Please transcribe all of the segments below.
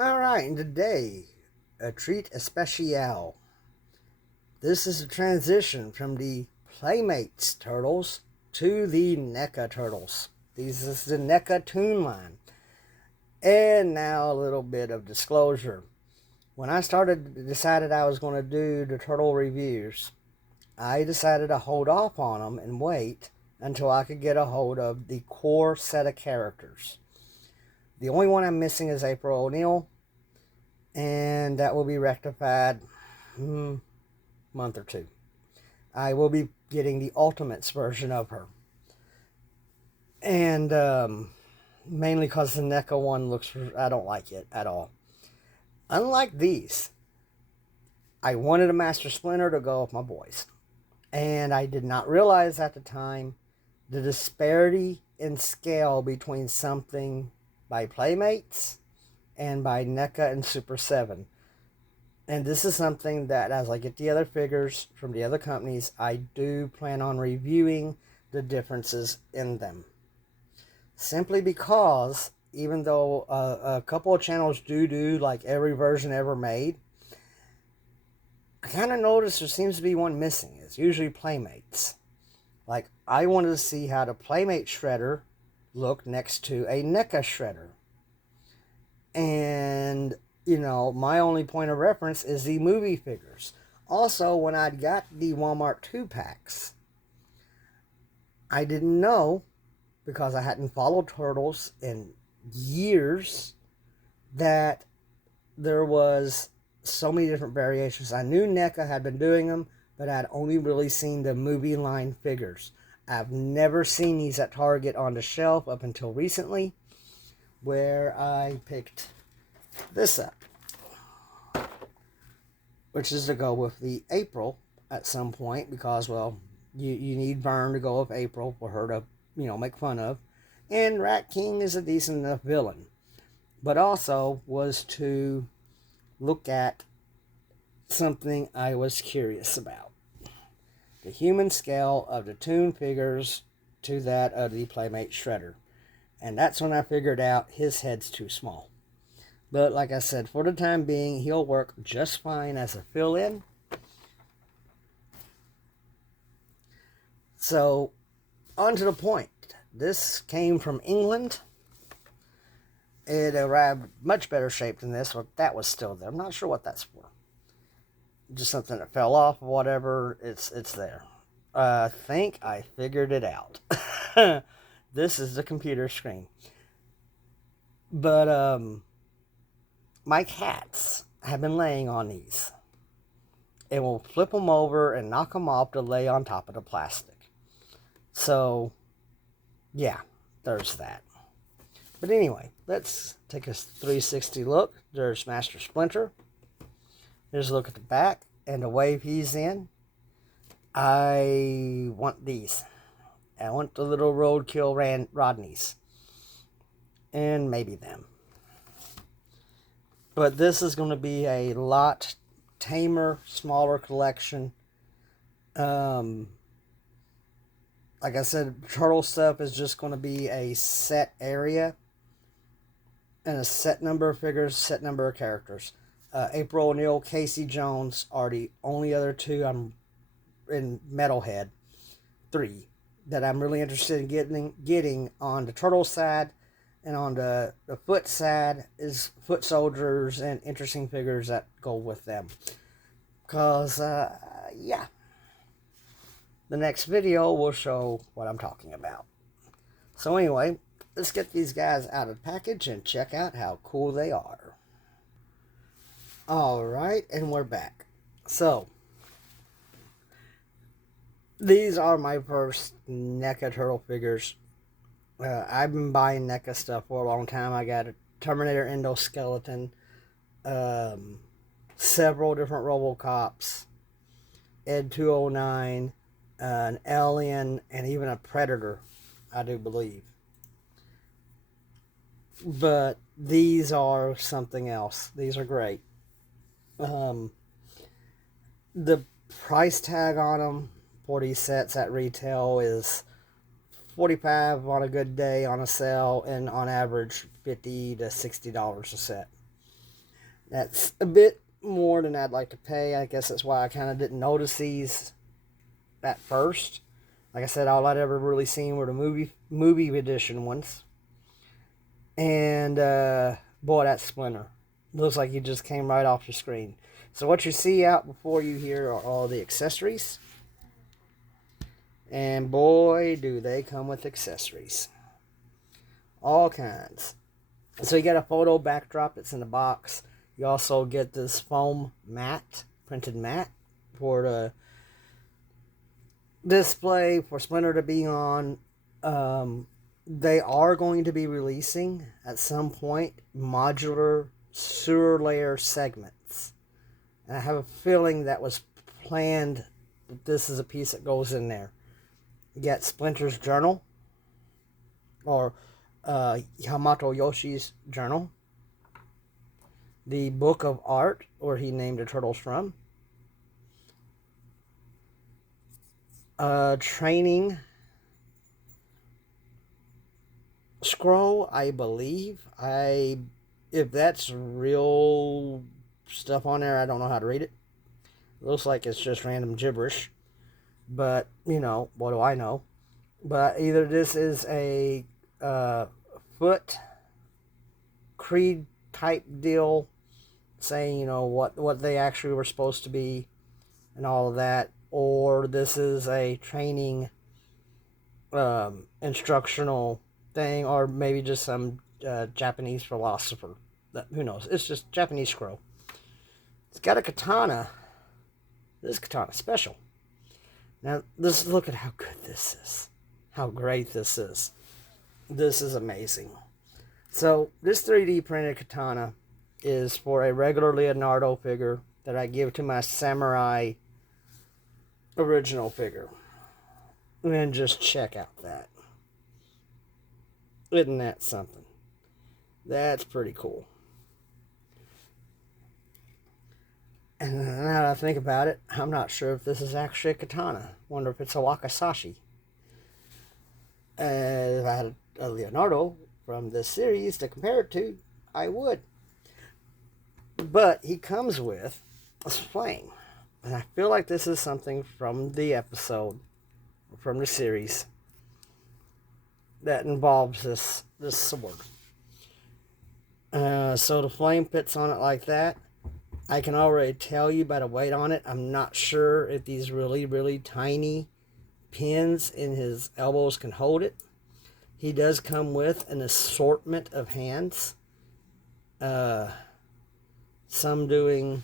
Alright, and today, a treat especial. This is a transition from the Playmates Turtles to the NECA Turtles. This is the NECA Toon line. And now a little bit of disclosure. When I decided I was going to do the turtle reviews, I decided to hold off on them and wait until I could get a hold of the core set of characters. The only one I'm missing is April O'Neil, and that will be rectified month or two. I will be getting the Ultimates version of her. And mainly because the NECA one I don't like it at all. Unlike these, I wanted a Master Splinter to go with my boys. And I did not realize at the time the disparity in scale between something by Playmates and by NECA and Super 7. And this is something that, as I get the other figures from the other companies, I do plan on reviewing the differences in them. Simply because, even though a couple of channels do like every version ever made, I kind of noticed there seems to be one missing. It's usually Playmates. Like, I wanted to see how the Playmate Shredder looked next to a NECA Shredder. And, my only point of reference is the movie figures. Also, when I got the Walmart 2-packs, I didn't know, because I hadn't followed Turtles in years, that there was so many different variations. I knew NECA had been doing them, but I'd only really seen the movie line figures. I've never seen these at Target on the shelf up until recently, where I picked this up, which is to go with the April at some point, because, well, you need Vern to go with April for her to, make fun of. And Rat King is a decent enough villain. But also was to look at something I was curious about. The human scale of the Toon figures to that of the Playmate Shredder. And that's when I figured out his head's too small. But like I said, for the time being, he'll work just fine as a fill-in. So, on to the point. This came from England. It arrived much better shape than this, but that was still there. I'm not sure what that's for. Just something that fell off or whatever. It's there. I think I figured it out. This is the computer screen. But my cats have been laying on these. It will flip them over and knock them off to lay on top of the plastic. So, yeah, there's that. But anyway, let's take a 360 look. There's Master Splinter. Here's a look at the back and the wave he's in. I want these. I want the little roadkill Rodneys. And maybe them. But this is going to be a lot tamer, smaller collection. Like I said, turtle stuff is just going to be a set area and a set number of figures, set number of characters. April O'Neil, Casey Jones are the only other two I'm in Metalhead 3 that I'm really interested in getting on the turtle side, and on the foot side is foot soldiers and interesting figures that go with them. Because, yeah. The next video will show what I'm talking about. So anyway, let's get these guys out of the package and check out how cool they are. Alright, and we're back. So, these are my first NECA turtle figures. I've been buying NECA stuff for a long time. I got a Terminator endoskeleton, several different Robocops, Ed 209, an Alien, and even a Predator, I do believe. But these are something else. These are great. The price tag on them for these sets at retail is $45 on a good day on a sale, and on average $50 to $60 a set. That's a bit more than I'd like to pay. I guess that's why I kind of didn't notice these at first. Like I said, all I'd ever really seen were the movie edition ones. And boy, that Splinter looks like he just came right off the screen. So what you see out before you here are all the accessories. And boy, do they come with accessories. All kinds. So you get a photo backdrop that's in the box. You also get this foam mat, printed mat, for the display for Splinter to be on. They are going to be releasing at some point modular sewer layer segments. And I have a feeling that was planned, that this is a piece that goes in there. You get Splinter's journal, or Yamato Yoshi's journal. The book of art, where he named the turtles from. Training scroll, I believe. If that's real stuff on there, I don't know how to read it. It looks like it's just random gibberish. But, you know, what do I know? But either this is a foot creed type deal, saying, you know, what they actually were supposed to be and all of that, or this is a training instructional thing, or maybe just some Japanese philosopher. Who knows? It's just Japanese scroll. It's got a katana. This katana special. Now, look at how good this is. How great this is. This is amazing. So, this 3D printed katana is for a regular Leonardo figure that I give to my samurai original figure. And just check out that. Isn't that something? That's pretty cool. And now that I think about it, I'm not sure if this is actually a katana. Wonder if it's a wakizashi. If I had a Leonardo from this series to compare it to, I would. But he comes with a flame. And I feel like this is something from the episode, from the series, that involves this sword. So the flame fits on it like that. I can already tell you by the weight on it, I'm not sure if these really, really tiny pins in his elbows can hold it. He does come with an assortment of hands. Some doing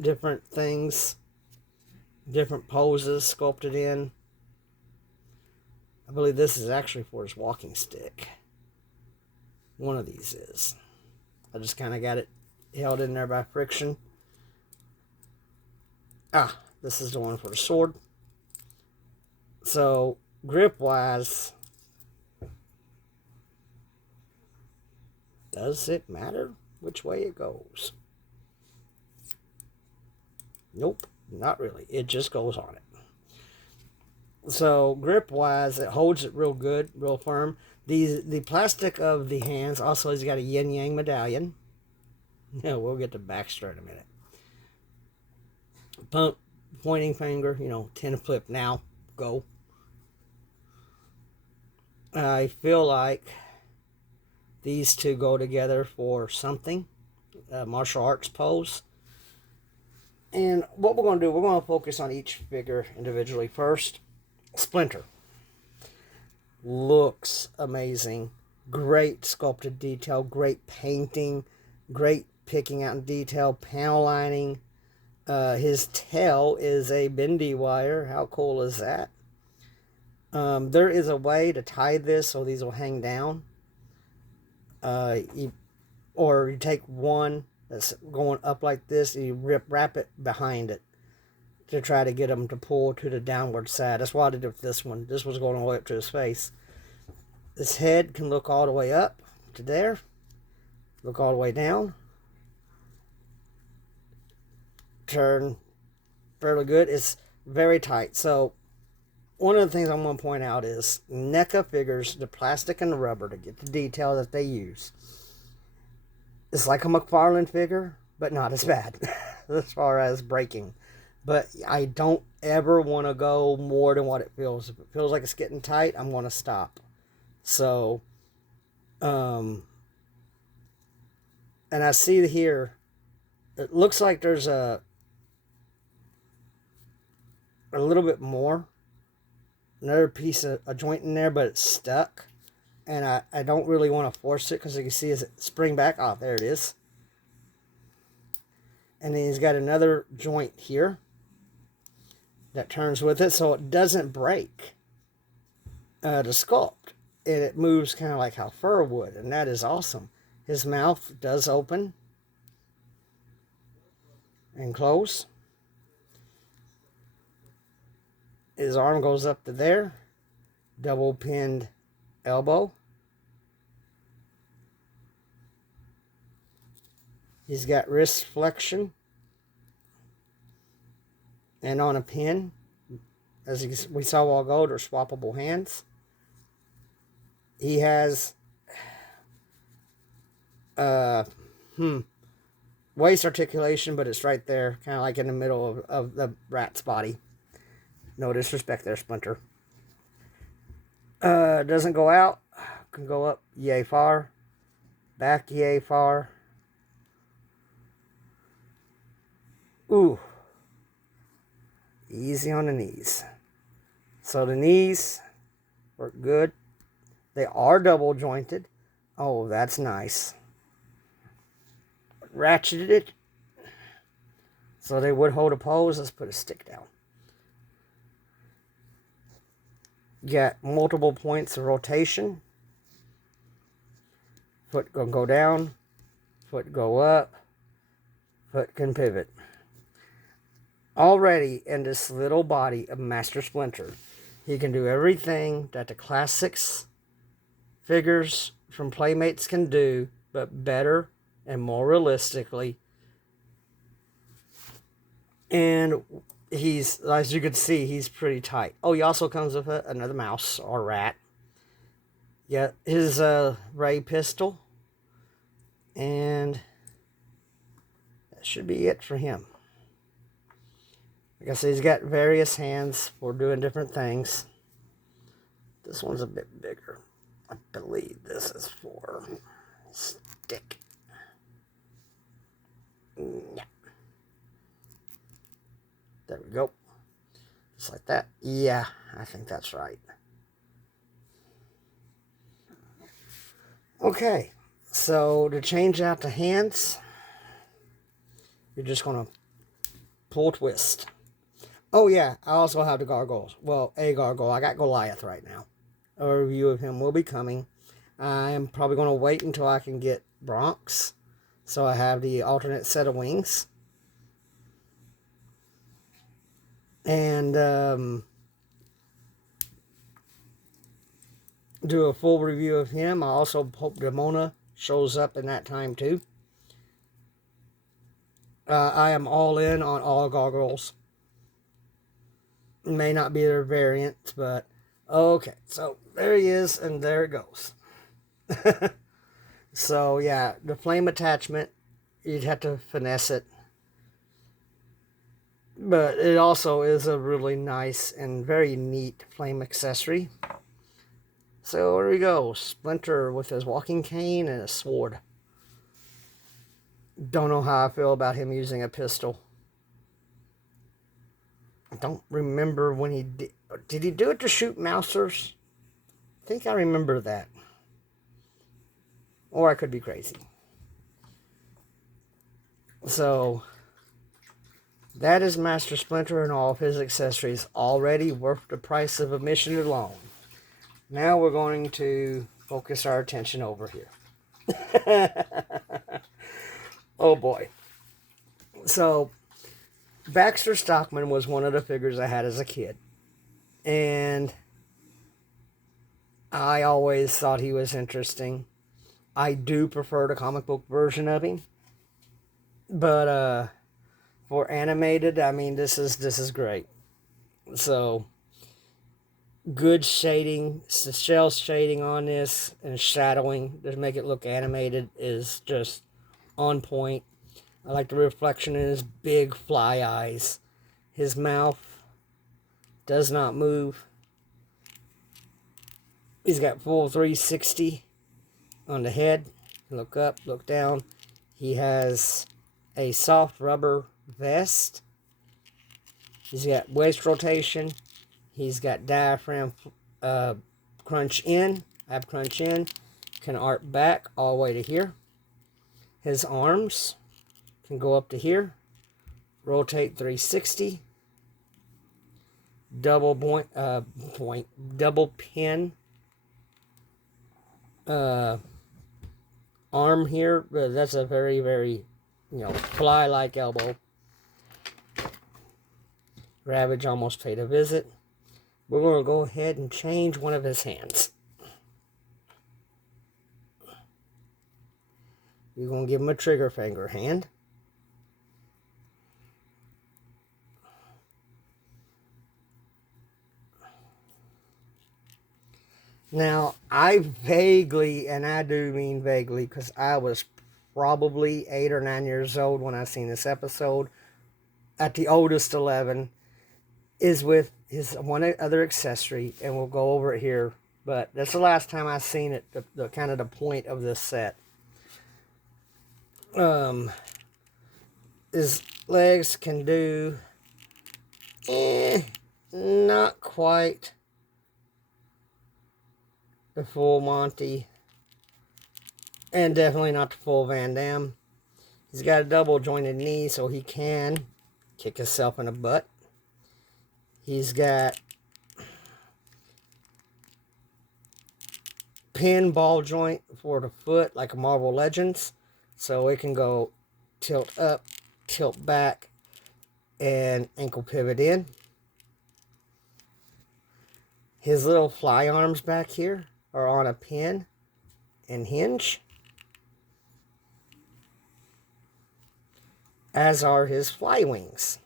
different things, different poses sculpted in. I believe this is actually for his walking stick. One of these is. I just kind of got it held in there by friction. This is the one for the sword. So, grip-wise, does it matter which way it goes? Nope, not really. It just goes on it. So, grip-wise, it holds it real good, real firm. The plastic of the hands, also has got a yin-yang medallion. Yeah, we'll get to Baxter in a minute. Pointing finger, 10 flip now, go. I feel like these two go together for something, martial arts pose. And what we're going to do, we're going to focus on each figure individually first. Splinter. Looks amazing. Great sculpted detail, great painting, great picking out in detail, panel lining. His tail is a bendy wire. How cool is that? There is a way to tie this so these will hang down. You take one that's going up like this and you wrap it behind it to try to get him to pull to the downward side. That's what I did with this one. This was going all the way up to his face. His head can look all the way up to there. Look all the way down. Turn fairly good. It's very tight. So one of the things I'm going to point out is NECA figures, the plastic and the rubber to get the detail that they use. It's like a McFarlane figure, but not as bad as far as breaking. But I don't ever want to go more than what it feels. If it feels like it's getting tight, I'm going to stop. So, and I see here, it looks like there's a little bit more. Another piece of a joint in there, but it's stuck. And I don't really want to force it because you can see as it spring back. Oh, there it is. And then he's got another joint here that turns with it so it doesn't break the sculpt. And it moves kind of like how fur would, and that is awesome. His mouth does open and close. His arm goes up to there. Double pinned elbow. He's got wrist flexion. And on a pin, as we saw a while ago, they're swappable hands. He has waist articulation, but it's right there, kind of like in the middle of the rat's body. No disrespect there, Splinter. Doesn't go out. Can go up yay far. Back yay far. Ooh. Easy on the knees. So the knees work good. They are double jointed. Oh, that's nice. Ratcheted it so they would hold a pose. Let's put a stick down. Got multiple points of rotation. Foot can go down. Foot go up. Foot can pivot. Already in this little body of Master Splinter, he can do everything that the classics figures from Playmates can do, but better and more realistically. And he's, as you can see, he's pretty tight. Oh, he also comes with another mouse or rat. Yeah, his ray pistol. And that should be it for him. Like I said, he's got various hands for doing different things. This one's a bit bigger. I believe this is for stick. Yeah. There we go. Just like that. Yeah, I think that's right. Okay, so to change out the hands, you're just going to pull twist. Oh yeah, I also have the gargoyles. Well, a gargoyle. I got Goliath right now. A review of him will be coming. I am probably going to wait until I can get Bronx. So I have the alternate set of wings. And do a full review of him. I also hope Demona shows up in that time too. I am all in on all gargoyles. May not be their variants, but okay. So there he is, and there it goes. So yeah, the flame attachment, you'd have to finesse it. But it also is a really nice and very neat flame accessory. So there we go. Splinter with his walking cane and a sword. Don't know how I feel about him using a pistol. I don't remember when he did. Did he do it to shoot mousers? I think I remember that. Or I could be crazy. So that is Master Splinter and all of his accessories, already worth the price of admission alone. Now we're going to focus our attention over here. Oh boy. So Baxter Stockman was one of the figures I had as a kid. And I always thought he was interesting. I do prefer the comic book version of him. But for animated, I mean, this is great. So good shading, shell shading on this and shadowing to make it look animated is just on point. I like the reflection in his big fly eyes. His mouth does not move. He's got full 360 on the head. Look up, look down. He has a soft rubber vest. He's got waist rotation. He's got diaphragm crunch in, ab crunch in. Can arc back all the way to here. His arms can go up to here. Rotate 360. Double double pin arm here. That's a very, very, fly-like elbow. Ravage almost paid a visit. We're going to go ahead and change one of his hands. We're going to give him a trigger finger hand. Now, I vaguely, and I do mean vaguely, because I was probably 8 or 9 years old when I seen this episode, at the oldest 11, is with his one other accessory, and we'll go over it here, but that's the last time I've seen it, the kind of the point of this set. His legs can do, not quite the full Monty, and definitely not the full Van Damme. He's got a double jointed knee, so he can kick himself in the butt. He's got pin ball joint for the foot, like a Marvel Legends, so it can go tilt up, tilt back, and ankle pivot in. His little fly arms back here are on a pin and hinge, as are his fly wings.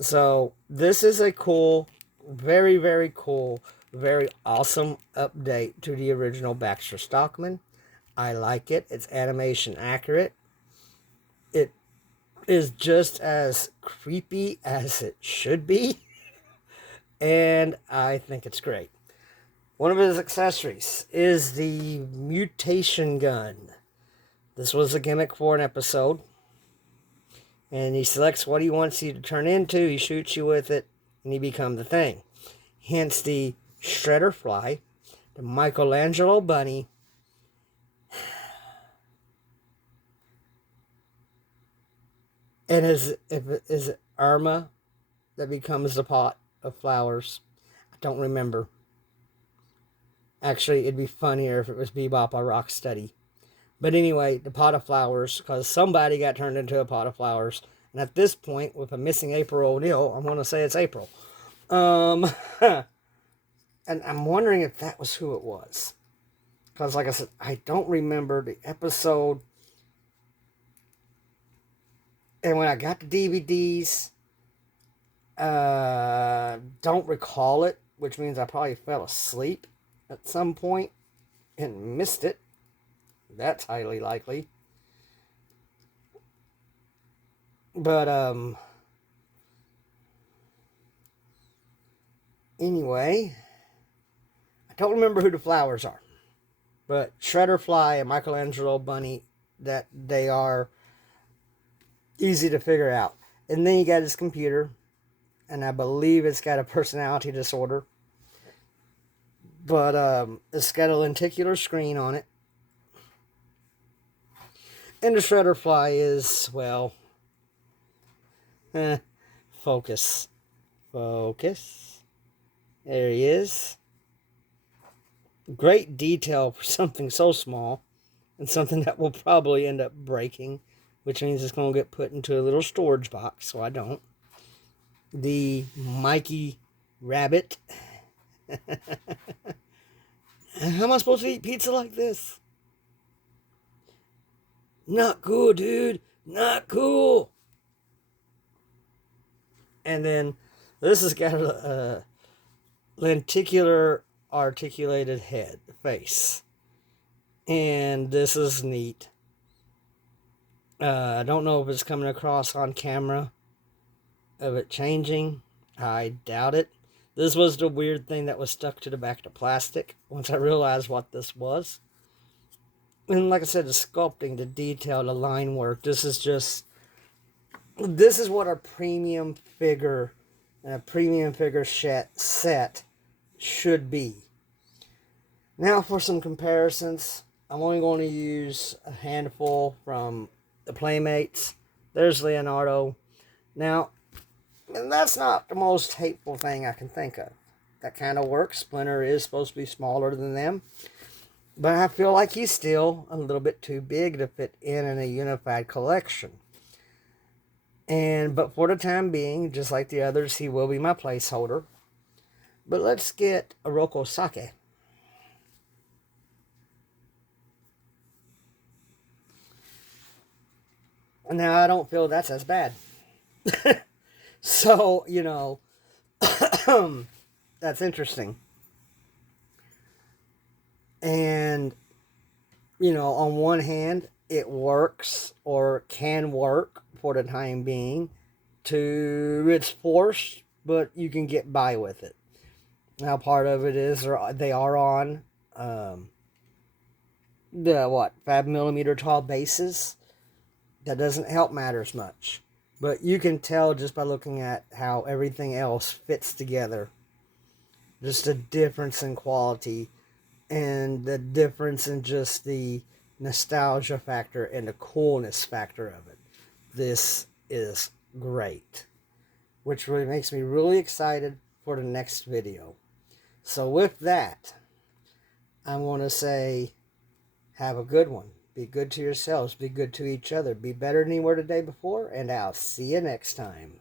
So this is a cool, very, very cool, very awesome update to the original Baxter Stockman. I like it. It's animation accurate. It is just as creepy as it should be. And I think it's great. One of his accessories is the mutation gun. This was a gimmick for an episode. And he selects what he wants you to turn into. He shoots you with it, and you become the thing. Hence the Shredder Fly, the Michelangelo Bunny, and is it Irma that becomes the pot of flowers? I don't remember. Actually, it'd be funnier if it was Bebop or Rocksteady. But anyway, the pot of flowers, because somebody got turned into a pot of flowers. And at this point, with a missing April O'Neil, I'm going to say it's April. And I'm wondering if that was who it was. Because like I said, I don't remember the episode. And when I got the DVDs, don't recall it, which means I probably fell asleep at some point and missed it. That's highly likely. But, anyway, I don't remember who the flowers are. But Shredder Fly and Michelangelo Bunny, that they are easy to figure out. And then you got his computer, and I believe it's got a personality disorder. But, it's got a lenticular screen on it. And the Shredder Fly is, well, focus. Focus. There he is. Great detail for something so small. And something that will probably end up breaking. Which means it's going to get put into a little storage box. So I don't. The Mikey Rabbit. How am I supposed to eat pizza like this? Not cool, dude. Not cool. And then this has got a lenticular articulated head, face. And this is neat. I don't know if it's coming across on camera of it changing. I doubt it. This was the weird thing that was stuck to the back of the plastic once I realized what this was. And like I said, the sculpting, the detail, the line work, this is what a premium figure and a premium figure set should be. Now for some comparisons, I'm only going to use a handful from the Playmates. There's Leonardo. Now, and that's not the most hateful thing I can think of. That kind of works. Splinter is supposed to be smaller than them. But I feel like he's still a little bit too big to fit in a unified collection. But for the time being, just like the others, he will be my placeholder. But let's get Oroko Sake. Now, I don't feel that's as bad. So, that's interesting. And, on one hand, it works or can work for the time being to its force, but you can get by with it. Now, part of it is they are on the 5mm tall bases. That doesn't help matters much. But you can tell just by looking at how everything else fits together. Just a difference in quality and the difference in just the nostalgia factor and the coolness factor of it. This is great. Which really makes me really excited for the next video. So with that, I want to say have a good one. Be good to yourselves. Be good to each other. Be better than you were the day before. And I'll see you next time.